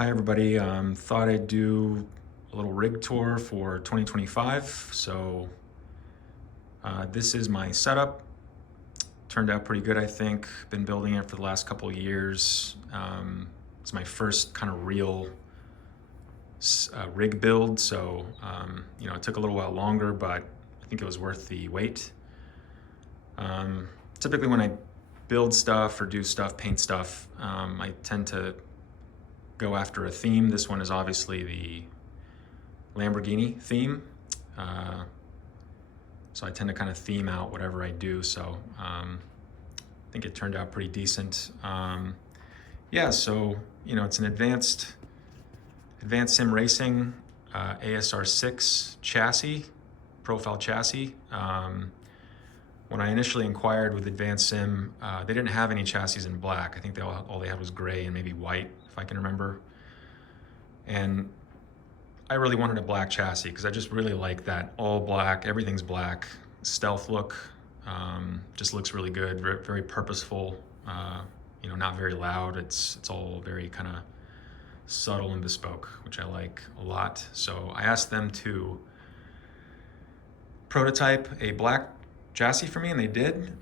Hi everybody, thought I'd do a little rig tour for 2025. This is my setup. Turned out pretty good, I think. Been building it for the last couple of years. It's my first kind of real rig build, so it took a little while longer, but I think it was worth the wait. Typically when I build stuff or do stuff, paint stuff, I tend to go after a theme. This one is obviously the Lamborghini theme. So I tend to kind of theme out whatever I do. So I think it turned out pretty decent. So it's an advanced sim racing ASR6 chassis, profile chassis. When I initially inquired with Advanced Sim, they didn't have any chassis in black. I think all they had was gray and maybe white, if I can remember. And I really wanted a black chassis because I just really like that all black, everything's black, stealth look. Just looks really good, very purposeful, not very loud. It's all very kind of subtle and bespoke, which I like a lot. So I asked them to prototype a black chassis for me, and they did.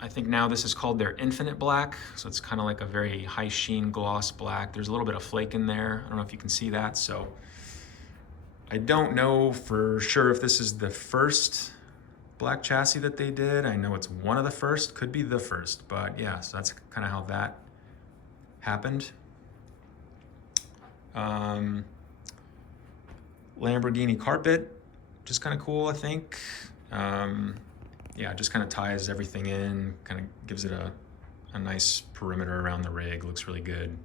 I think now this is called their Infinite Black, so it's kind of like a very high sheen gloss black. There's a little bit of flake in there. I don't know if you can see that. So I don't know for sure if this is the first black chassis that they did. I know it's one of the first, could be the first, but yeah, so that's kind of how that happened. Lamborghini carpet, just kind of cool, I think. Just kind of ties everything in, kind of gives it a nice perimeter around the rig, looks really good.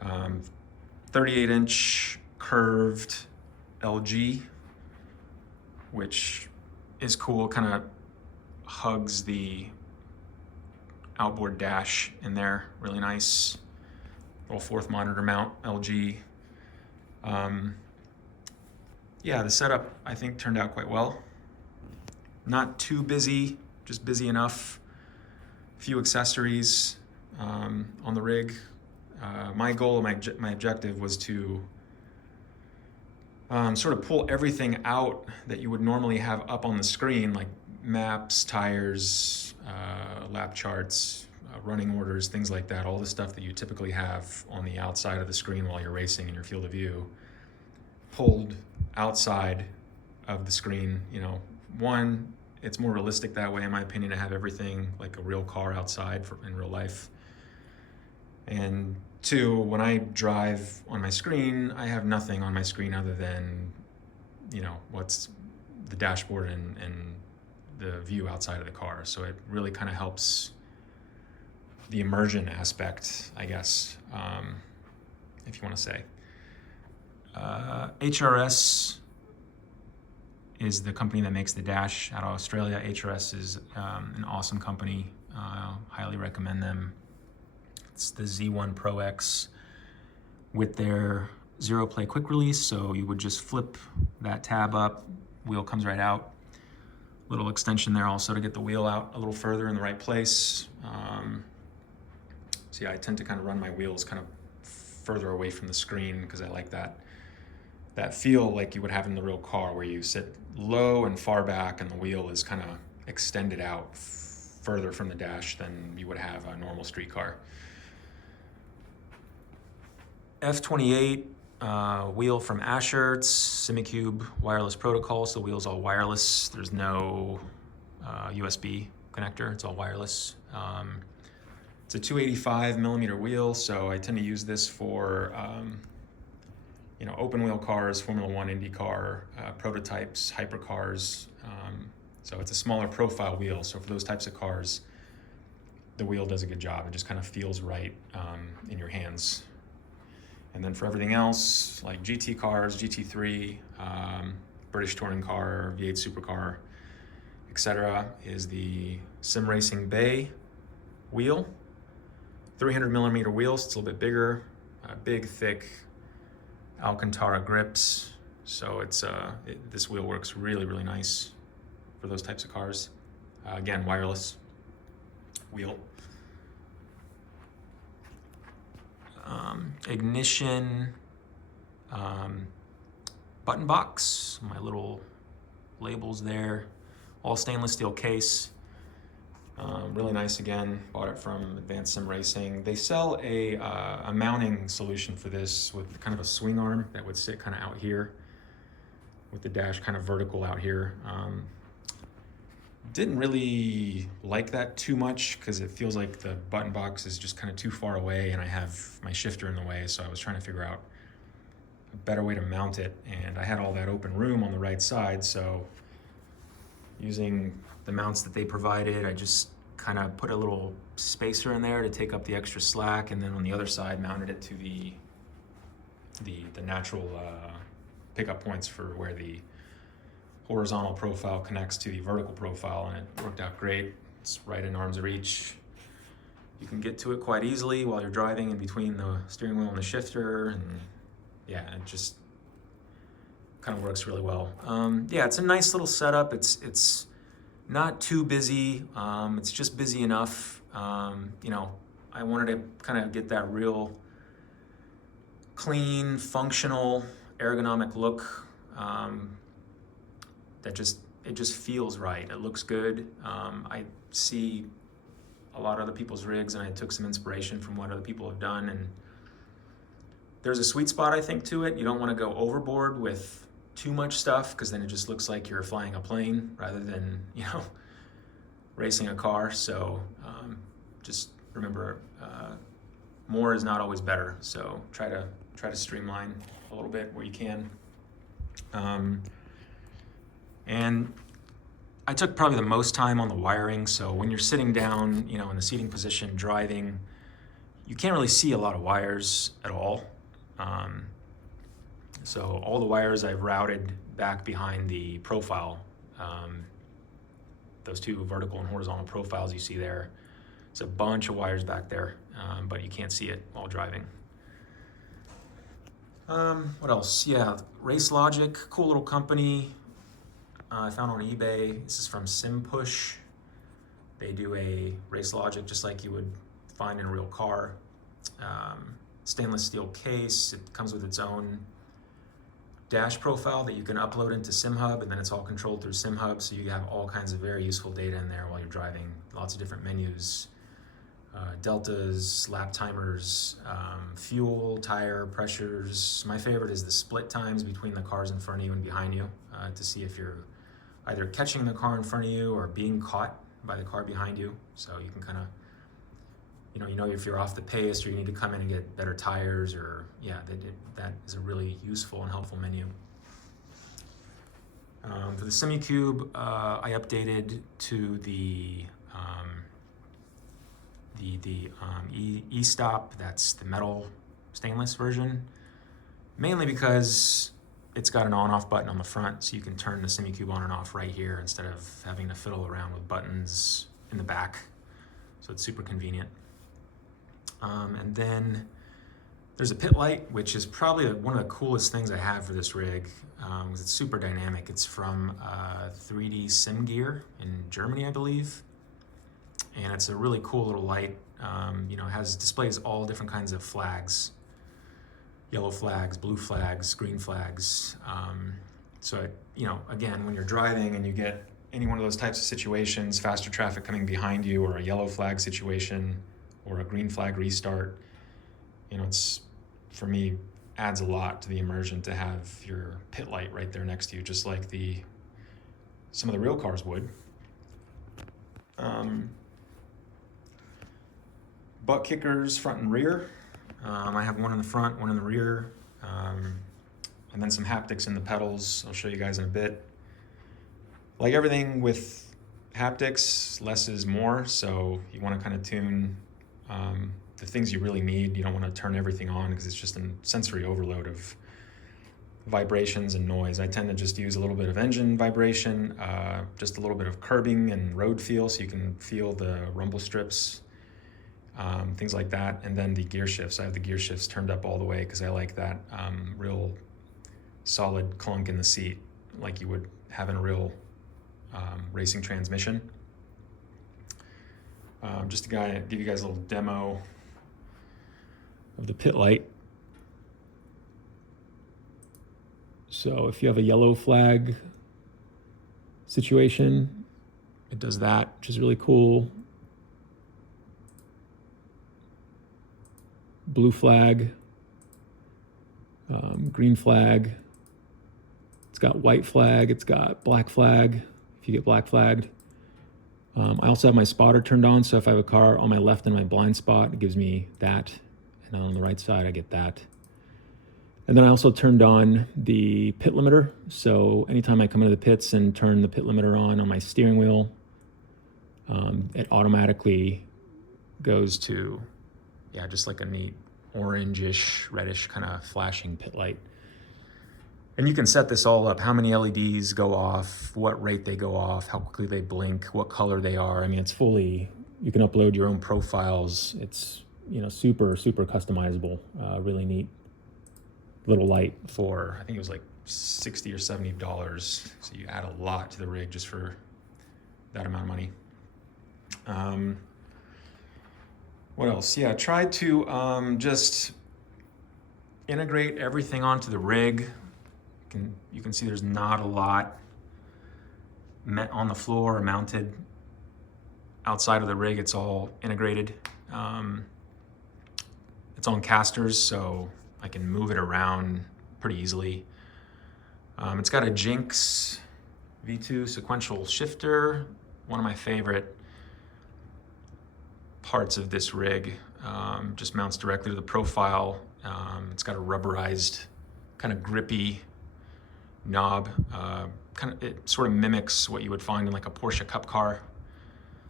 38-inch curved LG, which is cool, kind of hugs the outboard dash in there, really nice. Little fourth monitor mount, LG. The setup I think turned out quite well. Not too busy, just busy enough. Few accessories on the rig. My goal, my objective was to sort of pull everything out that you would normally have up on the screen, like maps, tires, lap charts, running orders, things like that. All the stuff that you typically have on the outside of the screen while you're racing in your field of view, pulled outside of the screen. One, it's more realistic that way, in my opinion, to have everything like a real car outside in real life. And two, when I drive on my screen, I have nothing on my screen other than, what's the dashboard and the view outside of the car. So it really kind of helps the immersion aspect, I guess, if you want to say. HRS is the company that makes the dash out of Australia. HRS is an awesome company. Highly recommend them. It's the Z1 Pro X with their zero play quick release. So you would just flip that tab up, wheel comes right out. Little extension there also to get the wheel out a little further in the right place. I tend to kind of run my wheels kind of further away from the screen because I like that feel like you would have in the real car, where you sit low and far back and the wheel is kind of extended out further from the dash than you would have a normal street car. F28 wheel from Asher. It's SimiCube wireless protocol, so the wheel's all wireless. There's no USB connector, it's all wireless. It's a 285 millimeter wheel, so I tend to use this for open wheel cars, Formula One, IndyCar, prototypes, hypercars. So it's a smaller profile wheel. So for those types of cars, the wheel does a good job. It just kind of feels right in your hands. And then for everything else, like GT cars, GT3, British touring car, V8 supercar, etc., is the Sim Racing Bay wheel. 300 millimeter wheels, it's a little bit bigger, big, thick Alcantara grips. So this wheel works really, really nice for those types of cars. Again, wireless wheel. ignition, button box, my little labels there, all stainless steel case. Really nice again, bought it from Advanced Sim Racing. They sell a mounting solution for this with kind of a swing arm that would sit kind of out here with the dash kind of vertical out here. Didn't really like that too much because it feels like the button box is just kind of too far away and I have my shifter in the way, so I was trying to figure out a better way to mount it, and I had all that open room on the right side, so using the mounts that they provided, I just kind of put a little spacer in there to take up the extra slack, and then on the other side mounted it to the natural pickup points for where the horizontal profile connects to the vertical profile, and it worked out great. It's right in arm's reach. You can get to it quite easily while you're driving in between the steering wheel and the shifter, and yeah, it just kind of works really well. Yeah, it's a nice little setup. It's not too busy. It's just busy enough. You know, I wanted to kind of get that real clean, functional, ergonomic look. It just feels right. It looks good. I see a lot of other people's rigs, and I took some inspiration from what other people have done, and there's a sweet spot, I think, to it. You don't want to go overboard with too much stuff because then it just looks like you're flying a plane rather than, you know, racing a car. So just remember, more is not always better. So try to streamline a little bit where you can. And I took probably the most time on the wiring. So when you're sitting down, you know, in the seating position, driving, you can't really see a lot of wires at all. So all the wires I've routed back behind the profile, those two vertical and horizontal profiles you see there. There's a bunch of wires back there, but you can't see it while driving. What else? Yeah, Race Logic, cool little company. I found on eBay. This is from SimPush. They do a Race Logic just like you would find in a real car. Stainless steel case. It comes with its own dash profile that you can upload into SimHub, and then it's all controlled through SimHub, so you have all kinds of very useful data in there while you're driving. Lots of different menus, deltas, lap timers, fuel, tire, pressures. My favorite is the split times between the cars in front of you and behind you, to see if you're either catching the car in front of you or being caught by the car behind you. So you can kind of, you know if you're off the pace or you need to come in and get better tires, or yeah, that is a really useful and helpful menu. For the SimiCube, I updated to the E-Stop. That's the metal stainless version, mainly because it's got an on-off button on the front, so you can turn the SimiCube on and off right here instead of having to fiddle around with buttons in the back. So it's super convenient. And then there's a pit light, which is probably one of the coolest things I have for this rig, because it's super dynamic. It's from 3D Sim Gear in Germany, I believe. And it's a really cool little light. You know, it displays all different kinds of flags, yellow flags, blue flags, green flags. So, you know, again, when you're driving and you get any one of those types of situations, faster traffic coming behind you, or a yellow flag situation, or a green flag restart, you know, it's, for me, adds a lot to the immersion to have your pit light right there next to you, just like some of the real cars would. Butt kickers, front and rear. I have one in the front, one in the rear, and then some haptics in the pedals. I'll show you guys in a bit. Like everything with haptics, less is more, so you want to kind of tune the things you really need. You don't want to turn everything on because it's just a sensory overload of vibrations and noise. I tend to just use a little bit of engine vibration, just a little bit of curbing and road feel, so you can feel the rumble strips, things like that. And then the gear shifts. I have the gear shifts turned up all the way because I like that real solid clunk in the seat, like you would have in a real racing transmission. Just to give you guys a little demo of the pit light. So if you have a yellow flag situation, it does that, which is really cool. Blue flag, green flag. It's got white flag, it's got black flag, if you get black flagged. I also have my spotter turned on, so if I have a car on my left in my blind spot, it gives me that. And on the right side, I get that. And then I also turned on the pit limiter. So anytime I come into the pits and turn the pit limiter on my steering wheel, it automatically goes to, yeah, just like a neat orangish, reddish kind of flashing pit light. And you can set this all up, how many LEDs go off, what rate they go off, how quickly they blink, what color they are. I mean, it's fully, you can upload your own profiles. It's, you know, super, super customizable, really neat little light for, I think it was like $60 or $70. So you add a lot to the rig just for that amount of money. What else? Yeah, tried to just integrate everything onto the rig. You can see there's not a lot on the floor or mounted outside of the rig. It's all integrated. It's on casters, so I can move it around pretty easily. It's got a Jinx V2 sequential shifter, one of my favorite parts of this rig. Just mounts directly to the profile. It's got a rubberized, kind of grippy knob. It sort of mimics what you would find in like a Porsche Cup car.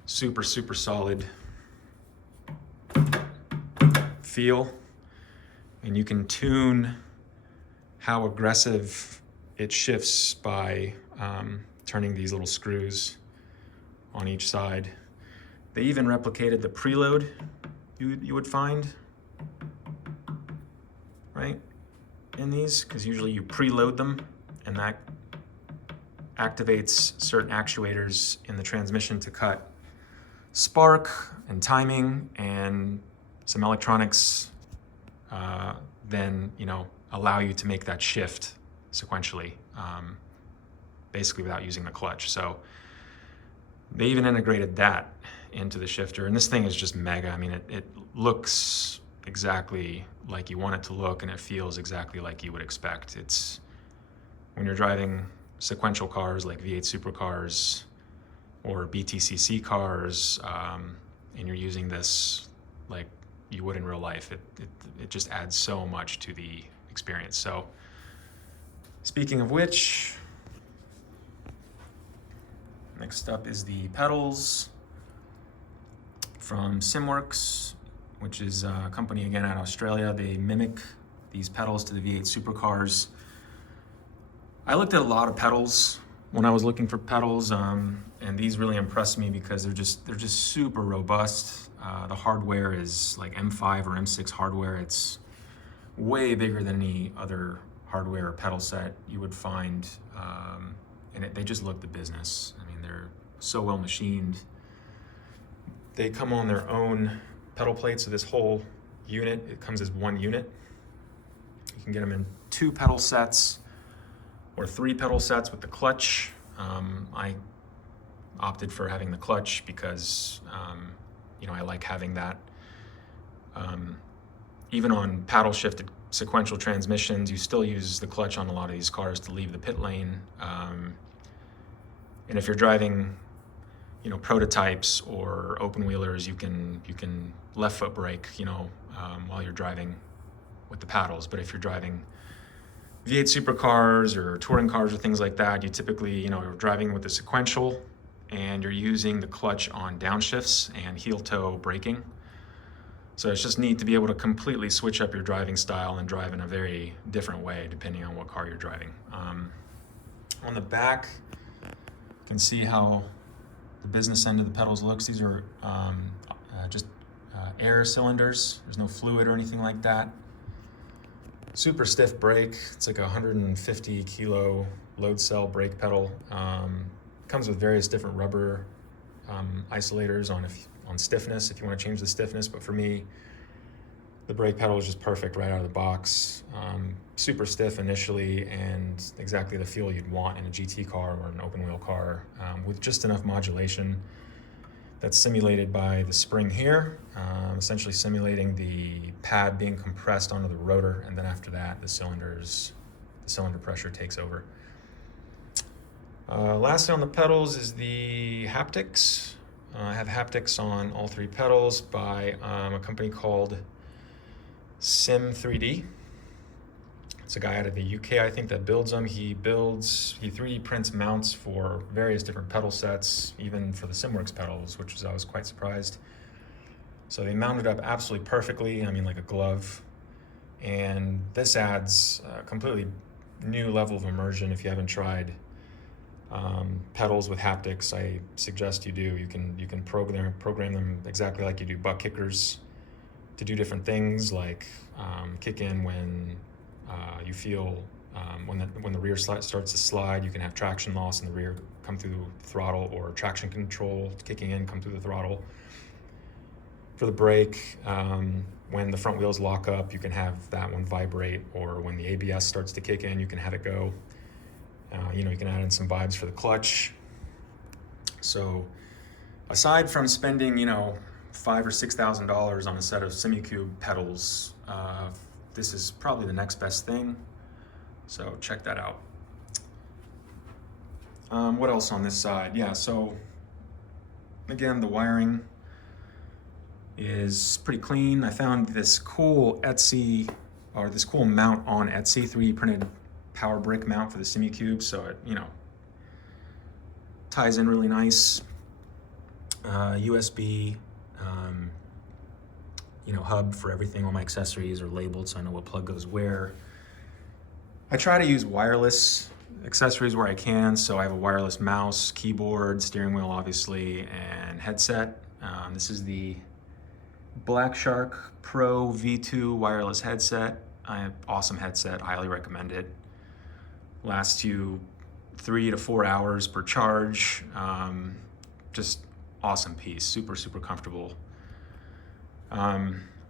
Super, super solid feel. And you can tune how aggressive it shifts by turning these little screws on each side. They even replicated the preload you would find, right, in these, because usually you preload them and that activates certain actuators in the transmission to cut spark and timing, and some electronics then, you know, allow you to make that shift sequentially, basically without using the clutch. So they even integrated that into the shifter, and this thing is just mega. I mean, it looks exactly like you want it to look, and it feels exactly like you would expect. It's, when you're driving sequential cars like V8 supercars or BTCC cars, and you're using this like you would in real life, it just adds so much to the experience. So speaking of which, next up is the pedals from Simworks, which is a company again out of Australia. They mimic these pedals to the V8 supercars. I looked at a lot of pedals when I was looking for pedals, and these really impressed me because they're just super robust. The hardware is like M5 or M6 hardware. It's way bigger than any other hardware or pedal set you would find, and they just look the business. I mean, they're so well machined. They come on their own pedal plate, so this whole unit, it comes as one unit. You can get them in 2 pedal sets or 3 pedal sets with the clutch. I opted for having the clutch because you know, I like having that. Even on paddle shifted sequential transmissions, you still use the clutch on a lot of these cars to leave the pit lane. And if you're driving, you know, prototypes or open wheelers, you can left foot brake, you know, while you're driving with the paddles. But if you're driving V8 supercars or touring cars or things like that, you typically, you know, you're driving with the sequential and you're using the clutch on downshifts and heel toe braking. So it's just neat to be able to completely switch up your driving style and drive in a very different way depending on what car you're driving. On the back, you can see how the business end of the pedals looks. These are just air cylinders. There's no fluid or anything like that. Super stiff brake. It's like a 150 kilo load cell brake pedal. Comes with various different rubber isolators on stiffness if you want to change the stiffness. But for me, The brake pedal is just perfect right out of the box. Super stiff initially, and exactly the feel you'd want in a GT car or an open wheel car, with just enough modulation that's simulated by the spring here, essentially simulating the pad being compressed onto the rotor, and then after that, the cylinder pressure takes over. Lastly on the pedals is the haptics. I have haptics on all three pedals by a company called Sim 3D. It's a guy out of the UK, I think, that builds them. He 3D prints mounts for various different pedal sets, even for the SimWorks pedals, which I was quite surprised. So they mounted up absolutely perfectly, I mean like a glove. And this adds a completely new level of immersion. If you haven't tried pedals with haptics, I suggest you do. You can program them exactly like you do butt kickers to do different things, like kick in when you feel when the rear starts to slide. You can have traction loss in the rear come through the throttle, or traction control kicking in come through the throttle. For the brake, when the front wheels lock up, you can have that one vibrate, or when the ABS starts to kick in, you can have it go. You can add in some vibes for the clutch. So aside from spending, $5,000 or $6,000 on a set of Simucube pedals, this is probably the next best thing. So check that out. What else on this side? Yeah, so again, the wiring is pretty clean. I found this cool Etsy, or this cool mount on Etsy, 3D printed power brick mount for the Simucube, so it ties in really nice. USB hub for everything. All my accessories are labeled, so I know what plug goes where. I try to use wireless accessories where I can, so I have a wireless mouse, keyboard, steering wheel obviously, and headset. This is the Black Shark Pro V2 wireless headset. Awesome headset, highly recommend it. Lasts you 3 to 4 hours per charge. Just awesome piece, super comfortable.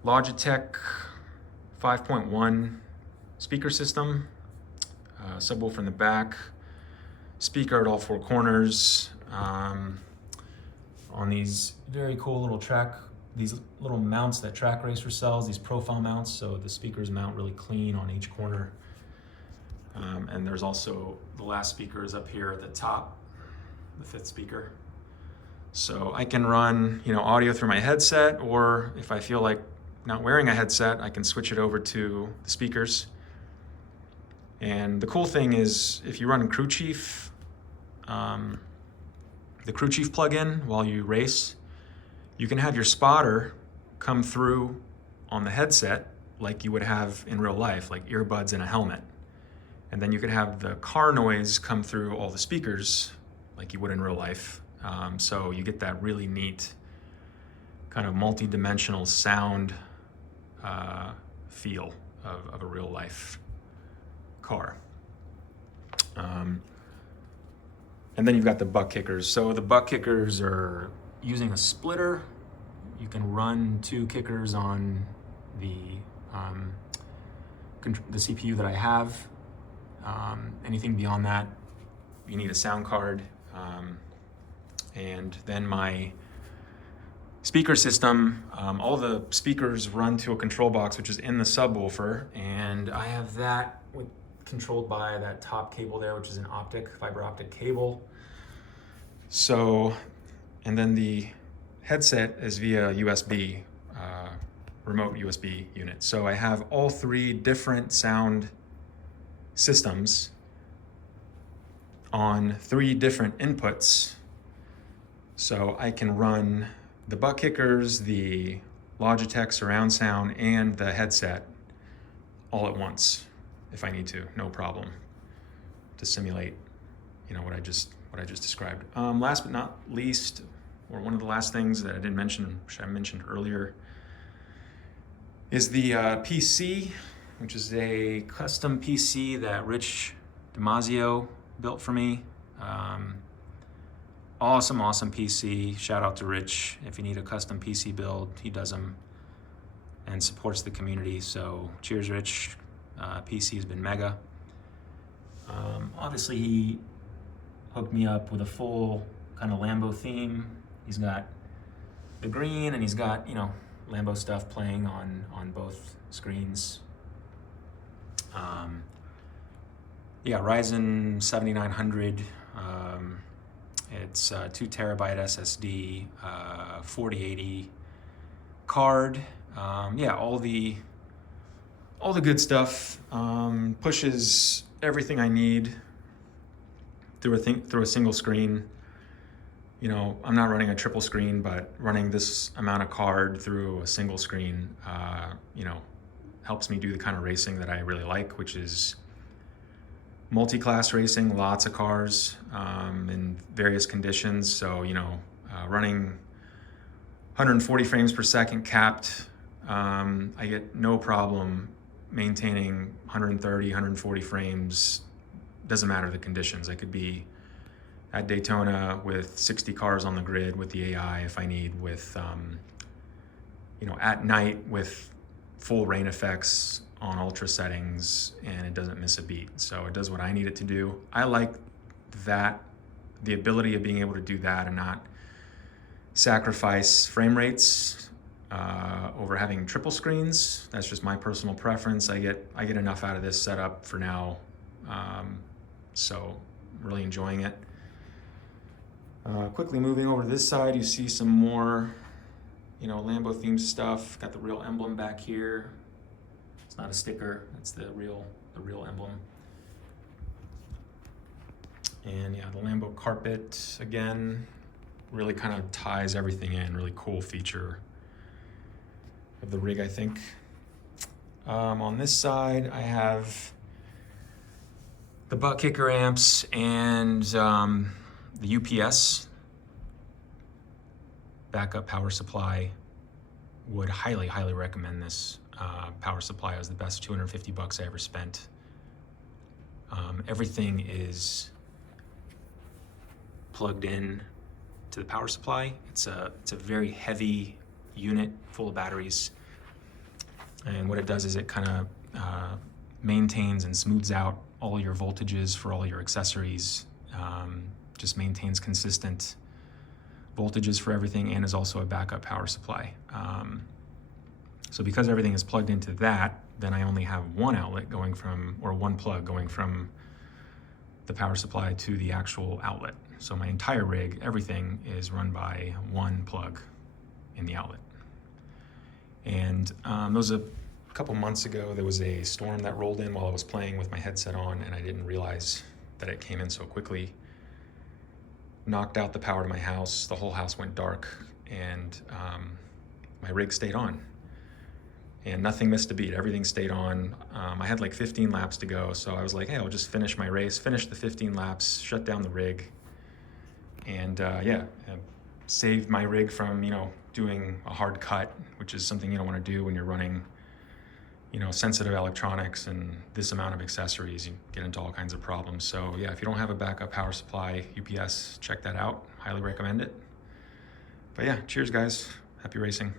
Logitech 5.1 speaker system, subwoofer in the back, speaker at all four corners, on these very cool these little mounts that Track Racer sells, these profile mounts, so the speakers mount really clean on each corner. And there's also the last speaker is up here at the top, the fifth speaker. So I can run, audio through my headset, or if I feel like not wearing a headset, I can switch it over to the speakers. And the cool thing is, if you run Crew Chief, the Crew Chief plugin while you race, you can have your spotter come through on the headset like you would have in real life, like earbuds in a helmet. And then you could have the car noise come through all the speakers like you would in real life. So you get that really neat kind of multi-dimensional sound feel of a real life car. And then you've got the butt kickers. So the butt kickers are using a splitter. You can run 2 kickers on the CPU that I have. Anything beyond that, you need a sound card. And then my speaker system, all the speakers run to a control box, which is in the subwoofer, and I have that controlled by that top cable there, which is an fiber optic cable. So, and then the headset is via USB, remote USB unit. So I have all 3 different sound systems on 3 different inputs. So I can run the butt kickers, the Logitech surround sound, and the headset all at once if I need to, no problem, to simulate, what I just described. Last but not least, or one of the last things that I didn't mention, which I mentioned earlier, is the PC, which is a custom PC that Rich Damasio built for me. Awesome PC. Shout out to Rich. If you need a custom PC build, he does them. And and supports the community. So cheers, Rich. PC has been mega. Obviously, he hooked me up with a full kind of Lambo theme. He's got the green, and he's got, you know, Lambo stuff playing on both screens. Yeah, Ryzen 7900. It's 2 terabyte SSD, 4080 card. Yeah, all the good stuff. Pushes everything I need through a single screen. You know, I'm not running a triple screen, but running this amount of card through a single screen, you know, helps me do the kind of racing that I really like, which is multi-class racing, lots of cars in various conditions. So, you know, running 140 frames per second capped, I get no problem maintaining 130, 140 frames. Doesn't matter the conditions. I could be at Daytona with 60 cars on the grid with the AI if I need, with, you know, at night with full rain effects on ultra settings, and it doesn't miss a beat. So it does what I need it to do. I like that, the ability of being able to do that and not sacrifice frame rates over having triple screens. That's just my personal preference. I get enough out of this setup for now. So really enjoying it. Quickly moving over to this side, you see some more, you know, Lambo themed stuff. Got the real emblem back here. It's not a sticker, it's the real emblem. And yeah, the Lambo carpet, again, really kind of ties everything in. Really cool feature of the rig, I think. On this side, I have the butt kicker amps and the UPS backup power supply. Would highly recommend this power supply. It was the best $250 I ever spent. Everything is plugged in to the power supply. It's a very heavy unit full of batteries, and what it does is it kind of maintains and smooths out all your voltages for all your accessories. Just maintains consistent voltages for everything, and is also a backup power supply. So because everything is plugged into that, then I only have one outlet going from, or one plug going from the power supply to the actual outlet. So my entire rig, everything is run by one plug in the outlet. And there was a couple months ago, there was a storm that rolled in while I was playing with my headset on, and I didn't realize that it came in so quickly. Knocked out the power to my house. The whole house went dark, and my rig stayed on. And nothing missed a beat. Everything stayed on. I had like 15 laps to go, so I was like, hey, I'll just finish my race, finish the 15 laps, shut down the rig, and yeah, saved my rig from, you know, doing a hard cut, which is something you don't want to do when you're running, you know, sensitive electronics and this amount of accessories. You get into all kinds of problems. So yeah, if you don't have a backup power supply, UPS, check that out. Highly recommend it. But yeah, cheers guys. Happy racing.